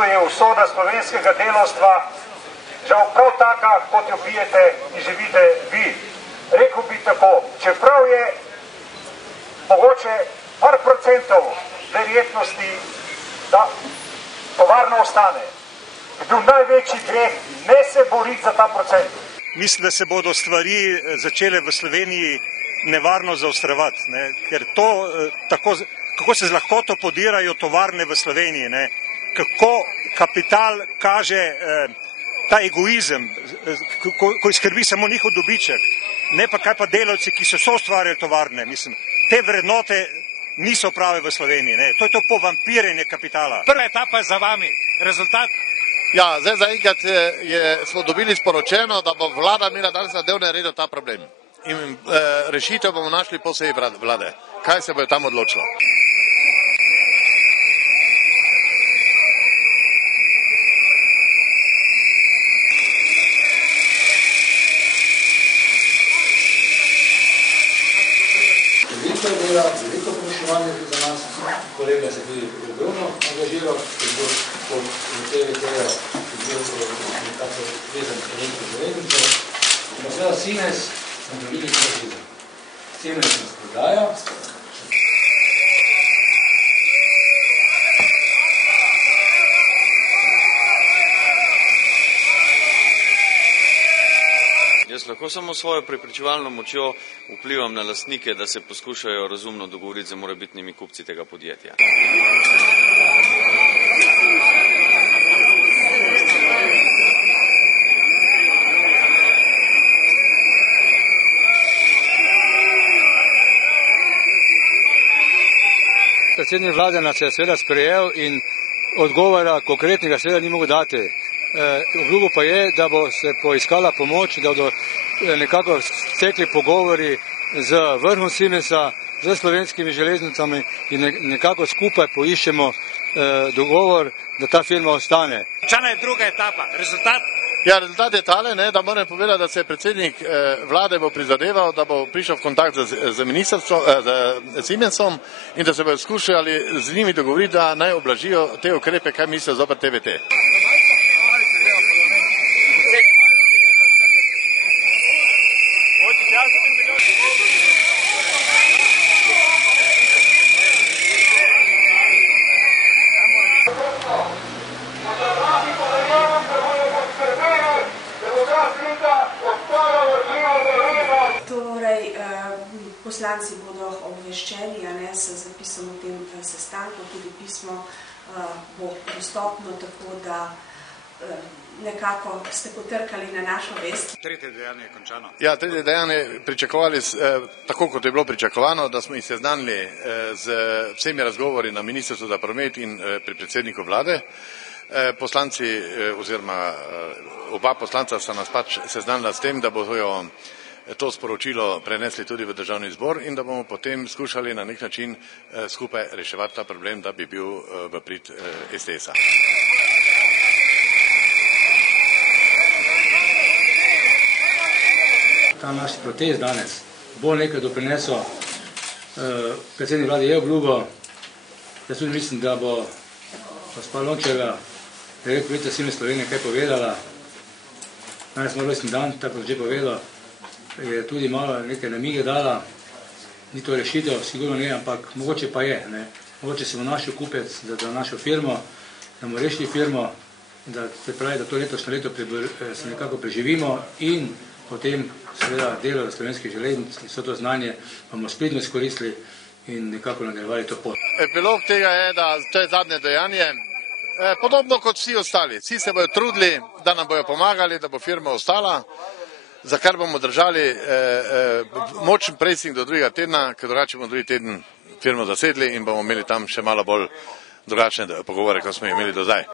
bistvu je usoda slovenskega delavstva žal prav taka, kot jo pijete in živite vi. Rekel bi tako, čeprav je mogoče par procentov verjetnosti, da tovarna ostane, je bil največji greh ne se boriti za ta procent. Mislim, da se bodo stvari začele v Sloveniji nevarno zaostrovati, ker to, kako se z lahkoto podirajo tovarne v Sloveniji, kako kapital kaže ta egoizem, ko skrbi samo njihov dobiček, ne pa kaj pa delavci, ki so soustvarjali tovarne. Mislim, te vrednote niso prave v Sloveniji, to je to povampirenje kapitala. Prva etapa je za vami, rezultat? Ja, zdaj zaenkrat smo dobili sporočeno, da bo vlada imela danes na dnevnem redu ta problem. In rešitev bomo našli po seji vlade. Kaj se bo tam odločilo? Veliko je dela, veliko vprašanje za nas, kolega se tudi ogromno angažiral, kot TV-teja, ki je nekako vezan s Slovensko železnico. In seveda Siemens sem dobili kredit. Siemens nas prodaja. Jaz lahko samo svojo prepričevalno močjo vplivam na lastnike, da se poskušajo razumno dogovoriti z morebitnimi kupci tega podjetja. Predsednik vlade nas je seveda sprejel in odgovora konkretnega seveda ni mogel dati. Obljubo pa je, da bo se poiskala pomoč, da bodo nekako stekli pogovori z vrhom Siemensa, z slovenskimi železnicami in nekako skupaj poiščemo dogovor, da ta firma ostane. Čana je druga etapa, rezultat? Ja, rezultat je tale, da moram povedati, da se predsednik vlade bo prizadeval, da bo prišel v kontakt z Siemensom in da se bodo skušali z njimi dogovoriti, da naj oblažijo te ukrepe, kaj mislijo zoper TVT. Poslanci bodo obveščeni s zapisom o tem sestanku, tudi pismo bo dostopno, tako da nekako ste potrkali na našo vest. Tretje dejanje je končano. Ja, tretje dejanje pričakovali, tako kot je bilo pričakovano, da smo jih seznanili z vsemi razgovori na Ministrstvu za promet in pri predsedniku vlade. Poslanci oziroma oba poslanca sta nas pač seznanila s tem, da bodo to sporočilo prenesli tudi v državni zbor in da bomo potem skušali na nek način skupaj reševati ta problem, da bi bil v prid STS-a. Ta naš protest danes bo nekaj doprinesel. Predsednik vlade je obljubil, jaz tudi mislim, da bo gospa Lončeva, direktorica Siemens Slovenije, kaj povedala. Danes smo rojstni dan, tako kot že povedal, je tudi malo nekaj namige dala, ni to rešitev, sigurno ne, ampak mogoče pa je. Mogoče se bo našel kupec za našo firmo, da bomo rešili firmo, da se pravi, da to letošnje leto se nekako preživimo in potem seveda delo za slovenskih železnic in vso to znanje bomo spletno izkoristili in nekako nadaljevali to pot. Epilog tega je, da to je zadnje dejanje. Podobno kot vsi ostali. Vsi se bodo trudili, da nam bodo pomagali, da bo firma ostala, za kar bomo držali močen pressing do drugega tedna, ker drugače bomo drugi teden firmo zasedli in bomo imeli tam še malo bolj drugačne pogovore, kot smo imeli do zdaj.